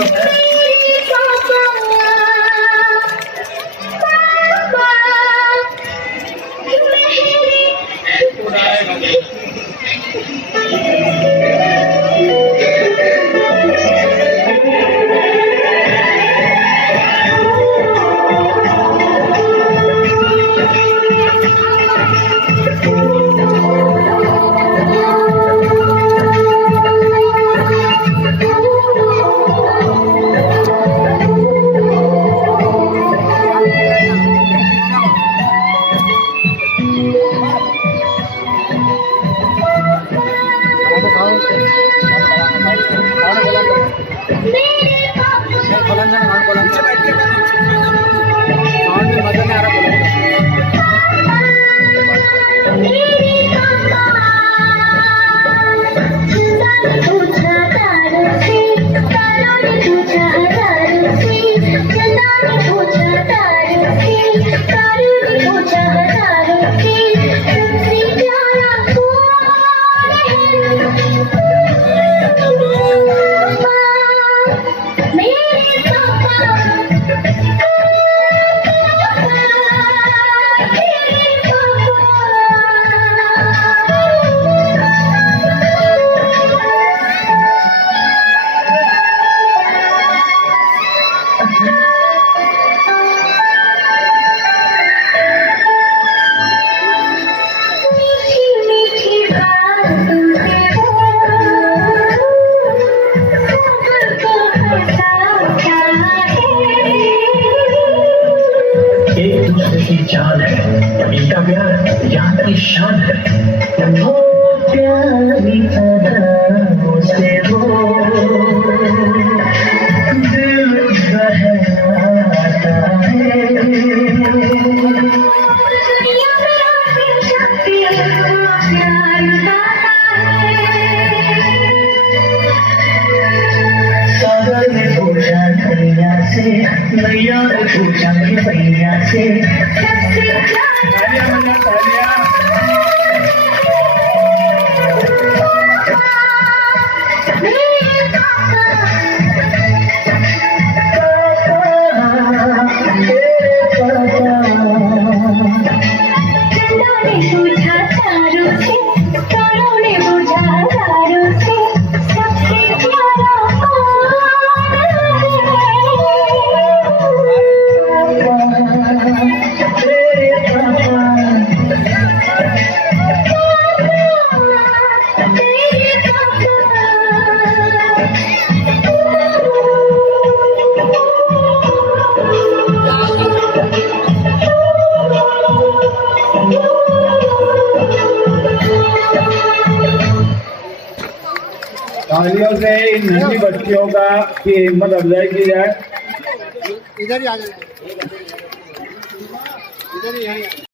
तो है। जान है इनका प्यार यहाँ की शान है। वो प्यारी अदाओं से वो दिल बहलाता सागर में पूछा दरिया से, नैया ने पूछा कि भैया से। तालियों से इन नन्ही बच्चियों का की हिम्मत अफजाई की जाए। इधर ही आ जाए, इधर ही